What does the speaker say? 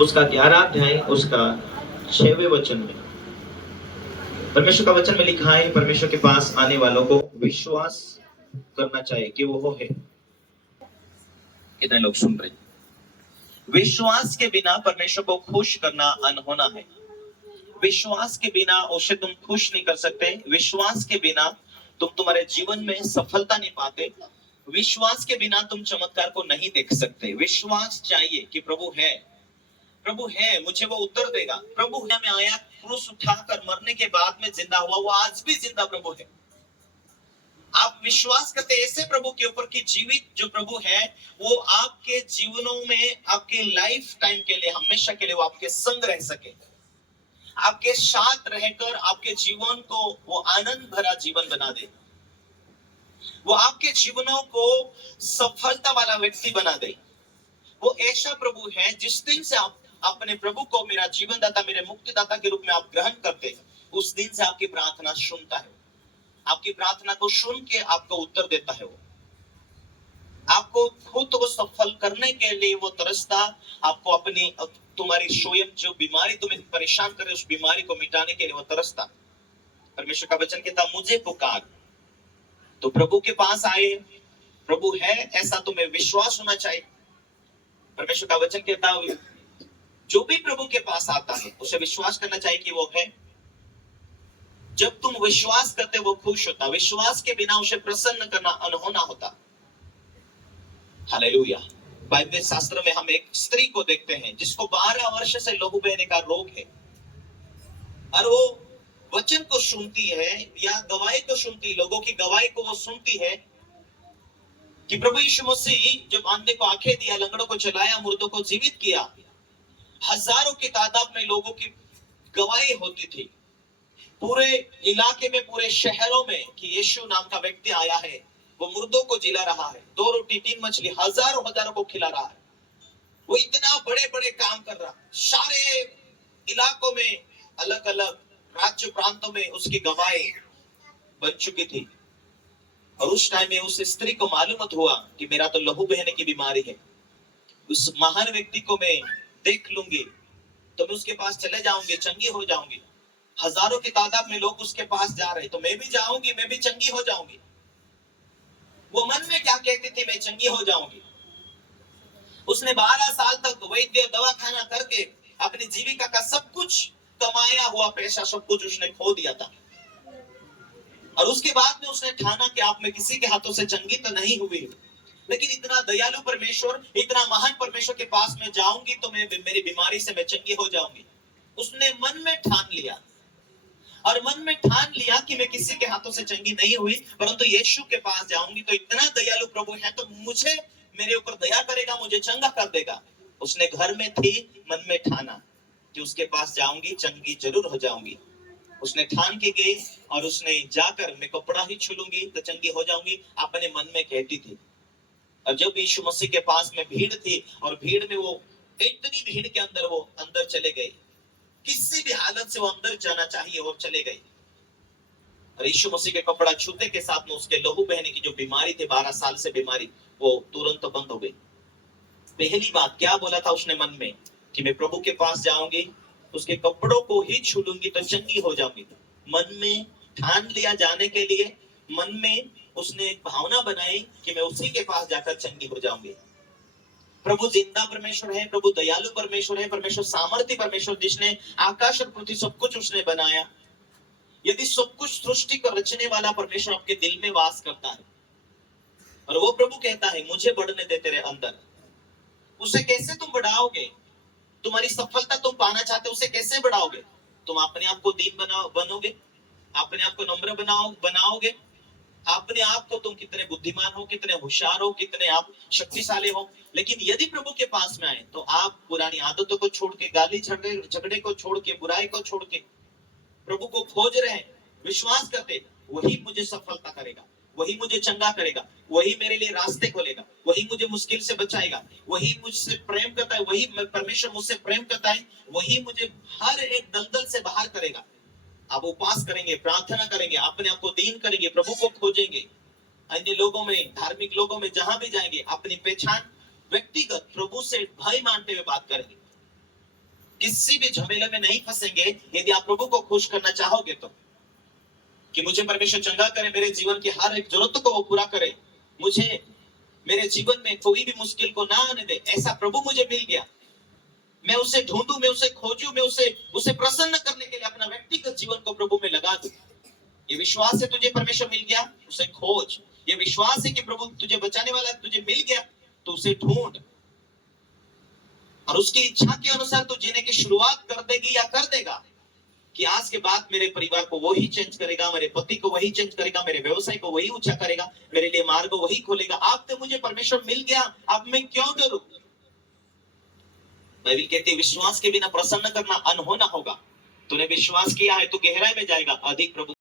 उसका 11 अध्याय उसका 6वें वचन में परमेश्वर का वचन में लिखा है, परमेश्वर के पास आने वालों को विश्वास करना चाहिए कि वो है। कितने लोग सुन रहे? विश्वास के बिना परमेश्वर को खुश करना अनहोना है। विश्वास के बिना उसे तुम खुश नहीं कर सकते। विश्वास के बिना तुम तुम्हारे जीवन में सफलता नहीं पाते। विश्वास के बिना तुम चमत्कार को नहीं देख सकते। विश्वास चाहिए कि प्रभु है, प्रभु है, मुझे वो उत्तर देगा। प्रभु में आया, क्रूस उठाकर मरने के बाद में जिंदा हुआ, वो आज भी जिंदा प्रभु है। आप विश्वास करते ऐसे प्रभु के ऊपर कि जीवित जो प्रभु है वो आपके जीवनों में, आपके लाइफ टाइम के लिए, हमेशा के लिए वो आपके संग रह सके, आपके साथ रहकर आपके जीवन को वो आनंद भरा जीवन बना दे, वो आपके जीवनों को सफलता वाला व्यक्ति बना दे। वो ऐसा प्रभु है जिस दिन से आप अपने प्रभु को मेरा जीवन दाता, मेरे मुक्तिदाता के रूप में आप ग्रहण करते हैं, उस दिन से आपकी प्रार्थना सुनता है। आपकी प्रार्थना को सुन के आपको उत्तर देता है। वो आपको खुद को सफल करने के लिए वो तरसता, आपको अपनी तुम्हारी स्वयं जो बीमारी तुम्हें परेशान करे उस बीमारी को मिटाने के लिए वो तरसता। परमेश्वर का वचन कहता, मुझे पुकार। तो प्रभु के पास आए, प्रभु है ऐसा तुम्हें विश्वास होना चाहिए। परमेश्वर का वचन कहता, जो भी प्रभु के पास आता है उसे विश्वास करना चाहिए कि वो है। जब तुम विश्वास करते वो खुश होता। विश्वास के बिना उसे प्रसन्न करना अनहोना होता। हालेलुया। बाइबल शास्त्र में हम एक स्त्री को देखते हैं जिसको 12 वर्ष से लहू बहने का रोग है, और वो वचन को सुनती है या गवाही को सुनती, लोगों की गवाही को वो सुनती है कि प्रभु यीशु मसीह जब अंधे को आंखें दिया, लंगड़ों को चलाया, मुर्दों को जीवित किया, हजारों की तादाद में लोगों की गवाही होती थी पूरे इलाके में, पूरे शहरों में कि यीशु नाम का व्यक्ति आया है, वो मुर्दों को जिला रहा है, 2 रोटी 3 मछली हजारों को खिला रहा है। वो इतना बड़े बड़े काम कर रहा, सारे इलाकों में, अलग अलग राज्य प्रांतों में उसकी गवाही बन चुकी थी। और उस टाइम में उस स्त्री को मालूम हुआ कि मेरा तो लहू बहने की बीमारी है, उस महान व्यक्ति को मैं देख लूंगी तो मैं उसके पास चले जाऊंगी, चंगी हो जाऊंगी। हजारों की तादाद में लोग उसके पास जा रहे, तो मैं भी जाऊंगी, मैं भी चंगी हो जाऊंगी। वो मन में क्या कहती थी, मैं चंगी हो जाऊंगी। उसने 12 साल तक वैद्य दवाखाना करके अपनी जीविका का सब कुछ, कमाया हुआ पैसा सब कुछ उसने खो दिया था। और उसके बाद में उसने ठाना कि आप में किसी के हाथों से चंगी तो नहीं हुई, लेकिन इतना दयालु परमेश्वर, इतना महान परमेश्वर के पास में जाऊंगी तो मैं, मेरी बीमारी से मैं चंगी हो जाऊंगी। उसने मन में ठान लिया, और मन में ठान लिया कि मैं किसी के हाथों से चंगी नहीं हुई, परंतु यीशु के पास जाऊंगी तो इतना दयालु प्रभु है तो मुझे, मेरे ऊपर दया करेगा, मुझे चंगा कर देगा। उसने घर में थी, मन में ठाना कि उसके पास जाऊंगी, चंगी जरूर हो जाऊंगी। उसने ठान के गई और उसने जाकर मैं कपड़ा ही छूलूंगी तो चंगी हो जाऊंगी, अपने मन में कहती थी। और जब यीशु मसीह के पास में भीड़ थी, और भीड़ में वो, इतनी भीड़ के अंदर वो अंदर चले गए, किसी भी हालत से वो अंदर जाना चाहिए और चले गए। और यीशु मसीह के कपड़ा छूते के साथ में उसके लहू बहने की जो बीमारी थी, 12 साल से बीमारी, वो तुरंत बंद हो गई। पहली बात क्या बोला था उसने मन में कि मैं प्रभु के पास जाऊंगी, उसके कपड़ों को ही छू लूंगी तो चंगी हो जाऊंगी। मन में ठान लिया जाने के लिए, मन में उसने एक भावना बनाई कि मैं उसी के पास जाकर चंगी हो जाऊंगी। प्रभु जिंदा परमेश्वर है, प्रभु दयालु परमेश्वर है, परमेश्वर सामर्थ्य परमेश्वर जिसने आकाश और पृथ्वी सब कुछ उसने बनाया। यदि सब कुछ सृष्टि को रचने वाला परमेश्वर आपके दिल में वास करता है, और वो प्रभु कहता है मुझे बढ़ने दे तेरे अंदर, उसे कैसे तुम बढ़ाओगे? तुम्हारी सफलता तुम पाना चाहते, उसे कैसे बढ़ाओगे? तुम अपने आप को दीन बनोगे, अपने आप को नम्र बनाओगे, अपने आप को तुम कितने बुद्धिमान हो, कितने होशियार हो, कितने आप शक्तिशाली हो। लेकिन यदि प्रभु के पास में आए तो आप पुरानी आदतों को छोड़ के, गाली झगड़े को छोड़ के, बुराई को छोड़ के प्रभु को खोज रहे हैं, विश्वास करते, वही मुझे सफलता करेगा, वही मुझे चंगा करेगा, वही मेरे लिए रास्ते खोलेगा, वही मुझे मुश्किल से बचाएगा, वही मुझसे प्रेम करता है, वही परमेश्वर मुझसे प्रेम करता है, वही मुझे हर एक दलदल से बाहर करेगा। आप उपास करेंगे, प्रार्थना करेंगे, अपने आप को दीन करेंगे, प्रभु को खोजेंगे, अन्य लोगों में, धार्मिक लोगों में जहां भी जाएंगे, अपनी पहचान व्यक्तिगत प्रभु से भय मानते हुए बात करेंगे। किसी भी झमेले में नहीं फंसेंगे यदि आप प्रभु को खुश करना चाहोगे तो। कि मुझे परमेश्वर चंगा करे, मेरे जीवन की हर एक जरूरत को वो पूरा करे, मुझे मेरे जीवन में कोई भी मुश्किल को ना आने दे, ऐसा प्रभु मुझे मिल गया, मैं उसे ढूंढूं, मैं उसे खोजूं, मैं उसे प्रसन्न करने के लिए अपना व्यक्तिगत जीवन को प्रभु में लगा दूं। ये विश्वास है तुझे परमेश्वर मिल गया, उसे खोज। ये विश्वास है कि प्रभु तुझे बचाने वाला तुझे मिल गया, तो उसे ढूंढ और उसकी इच्छा के अनुसार तू जीने की शुरुआत कर देगी या कर देगा कि आज के बाद मेरे परिवार को वही चेंज करेगा, मेरे पति को वही चेंज करेगा, मेरे व्यवसाय को वही ऊंचा करेगा, मेरे लिए मार्ग वही खोलेगा। अब तो मुझे परमेश्वर मिल गया, अब मैं क्यों डरूं? बाइबल कहती है विश्वास के बिना प्रसन्न करना अनहोना होगा। तूने विश्वास किया है तो गहराई में जाएगा, अधिक प्रभु